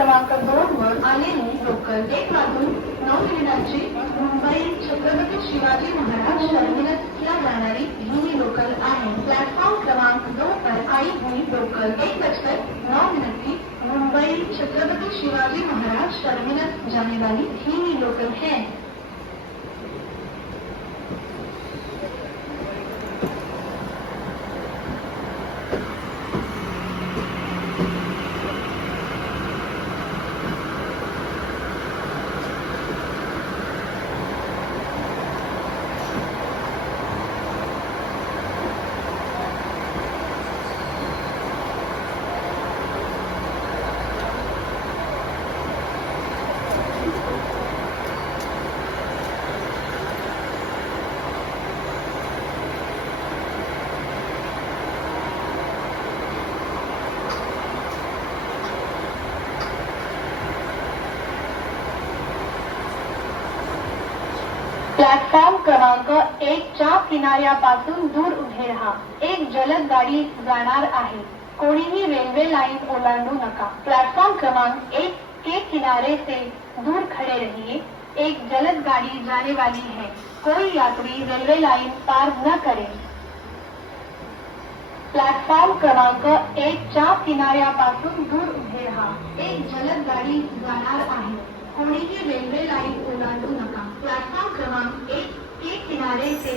क्रमांक 2 वर आलेली लोकल 1 वाजून 9 मिनिटांची मुंबई छत्रपती शिवाजी महाराज टर्मिनस ला जाणारी ही लोकल आहे। प्लॅटफॉर्म क्रमांक 2 पर आई हुई लोकल 1:09 की मुंबई छत्रपति शिवाजी महाराज टर्मिनस जाने वाली ही लोकल है। प्लॅटफॉर्म क्रमांक 1 च्या किनाऱ्यापासून दूर उभे राहा। एक जलद गाडी जाणार आहे, कोणीही रेल्वे लाइन ओलांडू नका। प्लॅटफॉर्म क्रमांक 1 के किनारे से दूर खड़े रहिए, एक जलद गाड़ी जाने वाली है, कोई यात्री रेलवे लाइन पार न करे। प्लॅटफॉर्म क्रमांक 1 च्या किनाऱ्यापासून दूर उभे राहा, एक जलद गाड़ी जाणार आहे, कोणीही रेल्वे लाइन ओलांडू नका। प्लॅटफॉर्म क्रमांक 1 के किनारे से